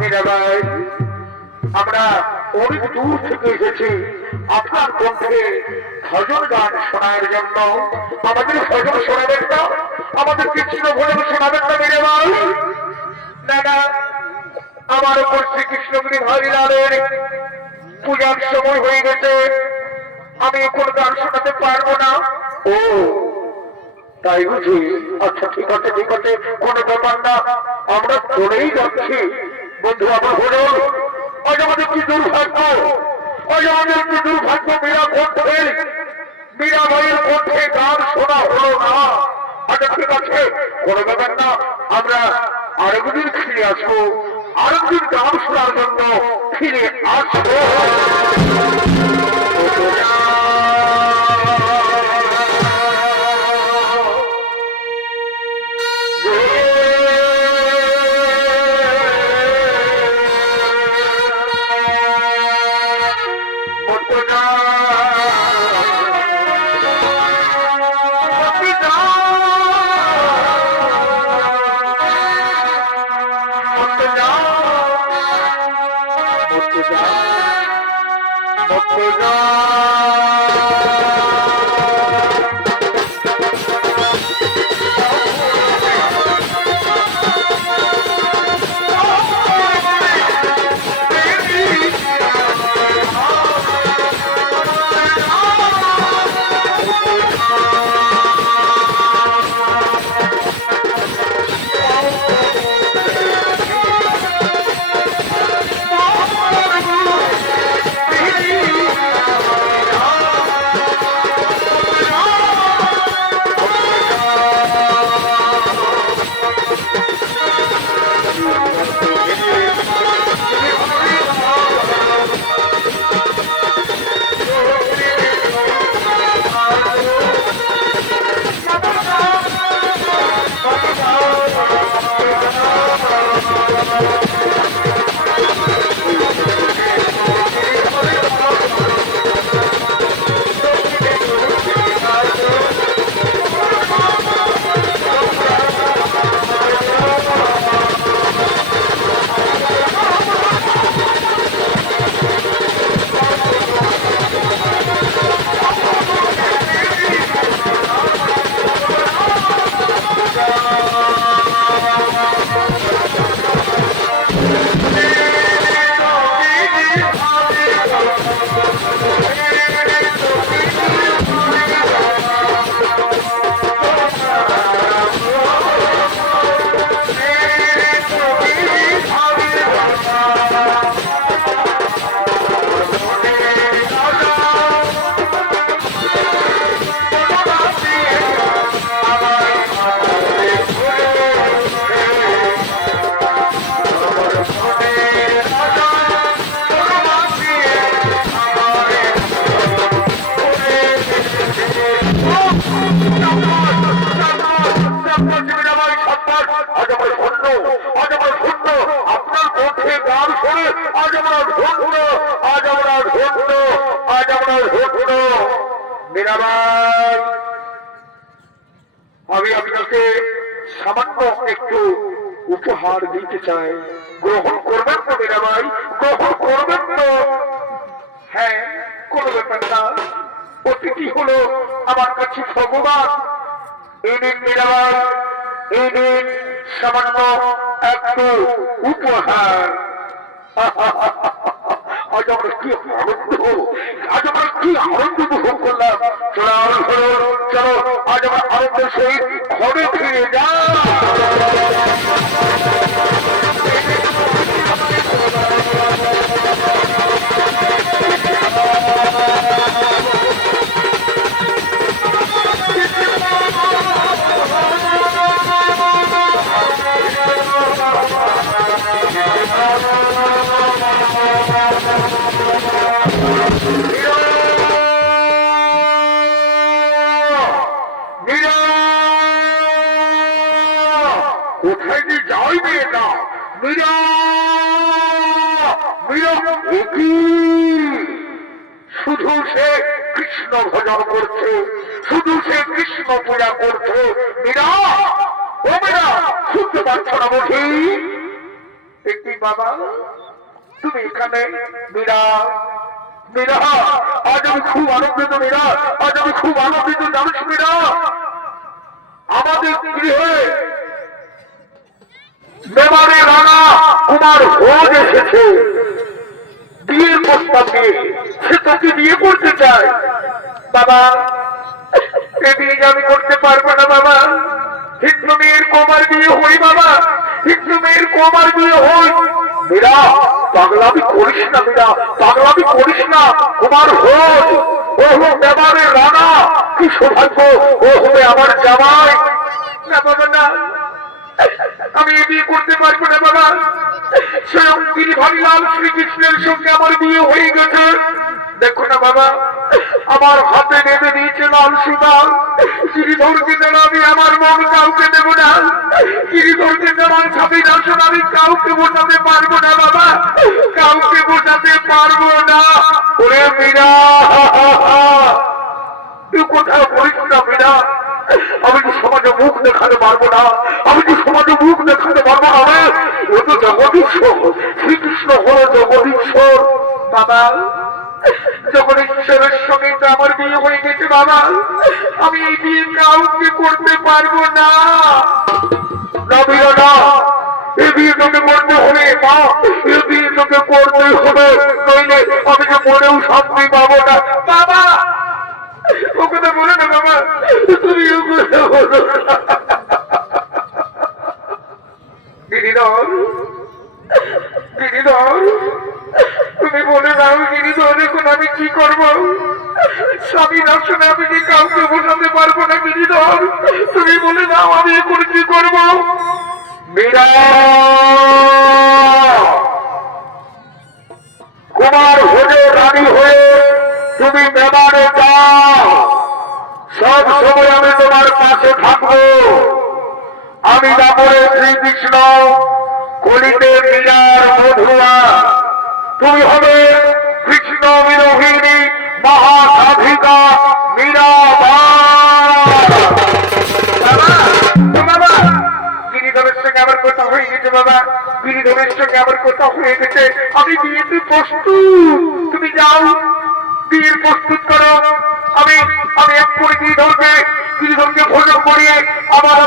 মীরাবাই, আমরা অনেক দূর থেকে এসেছি আপনার কণ্ঠে ভজন গান শোনার জন্য। আমাদের ভজন শোনাবেন না? আমাদের কৃষ্ণ ভজন শোনাবেন না মীরাবাই? না না, আমার উপর শ্রীকৃষ্ণগিরি হরিলালের পূজার সময় হয়ে গেছে, আমি কোন গান শোনাতে পারবো না। ও তাই বুঝি? আচ্ছা ঠিক আছে ঠিক আছে, কোনো ব্যাপার না, আমরা চলেই যাচ্ছি। বন্ধু আমার হলো আজ আমাদের কি দুর্ভাগ্য, আজ আমাদের কি দুর্ভাগ্য, মীরা কণ্ঠে, মীরা ভাইয়ের কণ্ঠে গান শোনা হলো না। আচ্ছা ঠিক আছে, কোনো ব্যাপার না, আমরা আরেকদিন ফিরে আসবো, আরেকদিন গান শোনার জন্য ফিরে আসবো। আমি আপনাকে সামান্য একটু উপহার দিতে চাই, গ্রহণ করবেন তো মীরাবাই? গ্রহণ করবেন তো? হ্যাঁ, কোনো ব্যাপার না, অতিথি হলো আমার কাছে ভগবান। এই দিন মীরাবাই, এই দিন সামান্য একটু উপহার। আজ আমরা কি আনন্দ, আজ আমরা কি আনন্দ উপভোগ করলাম। চলো আজ আমরা আনন্দের সহিত ঘরে ফিরে যাই। কোথায় যে যাইবে না মীরা, মীরা শুধু সে কৃষ্ণ ভজন করছে, শুধু সে কৃষ্ণ পূজা করছে। মীরা, ও মীরা, শুনতে পাচ্ছ না বুঝি? একটি বাবা তুমি এখানে? মীরা, মীরা, আজ আমি খুব আনন্দিত। মীরা, আজ আমি খুব আনন্দিত। জানিস মীরা, আমাদের গৃহে মেবারে রানা কুমার ভোজ এসেছে বিয়ের প্রস্তাব নিয়ে। সে তোকে বিয়ে করতে চায়। বাবা, এ বিয়ে আমি করতে পারবো না বাবা। হিন্দু মেয়ের কুমার বিয়ে হই বাবা, হিন্দু মেয়ের কুমার বিয়ে হই। মীরা, পাগলামি করিস না মীরা, পাগলামি করিস না। কুমার ভোজ, ও হো মেবারে রানা। কি সৌভাগ্য, ও হবে আমার জামাই। না বাবা না, আমি এ বিয়ে করতে পারবো না বাবা। স্বয়ং গিরিধারীলাল শ্রীকৃষ্ণের সঙ্গে আমার বিয়ে হয়ে গেছে। দেখো না বাবা, আমার হাতে বেঁধে দিয়েছে লাল সুতা। গিরিধরকে দেওয়া আমি আমার মন কাউকে দেব না। গিরিধরকে দেওয়ার ছাবি দর্শন আমি কাউকে বোঝাতে পারবো না বাবা, কাউকে বোঝাতে পারবো না। ওরে মীরা, তুই কোথাও বলিস না মীরা। আমি তো সমাজে মুখ দেখাতে পারবো না, আমি তো সমাজে মুখ দেখাতে পারবো না। ও তো জগদীশ্বর, শ্রীকৃষ্ণ হলো জগদীশ্বর। বাবা, জগদীশ্বরের সঙ্গে তো আমার বিয়ে হয়ে গেছে বাবা। আমি এই বিয়ে কাউকে করতে পারবো না। না বিয়ে না, এ বিয়ে তোকে করতে হবে মা, এ বিয়ে তোকে করতে হবে, নইলে আমি যে মনেও শান্তি পাবো না। বাবা, ও কথা বলে না বাবা, তুমি ও কথা বলো না। গিরিধর, গিরিধর, তুমি বলে দাও গিরিধর, এখন আমি কি করবো? স্বামী দর্শনে আমি যে কাউকে বোঝাতে পারবো না। গিরিধর, তুমি বলে দাও আমি এখন কি করবো? মীরা, কুমার ভোজের রানী হয়ে তুমি মেবারে যাও। সব সময় আমি তোমার পাশে থাকবো। আমি দাপরে শ্রীকৃষ্ণ, কলিতে মীরার মধুয়া। তুমি হবে কৃষ্ণ বিরোহিনী মহাসাধিকা মীরা। বাবা, গিরিধরের সঙ্গে আমার কথা হয়ে গেছে বাবা, গিরিধরের সঙ্গে আমার কথা হয়ে গেছে। আমি বিয়েতে প্রস্তুত, তুমি যাও বিয়ের প্রস্তুত করো। আমি এক করে গিরিধরকে ভোজন করিয়ে আবার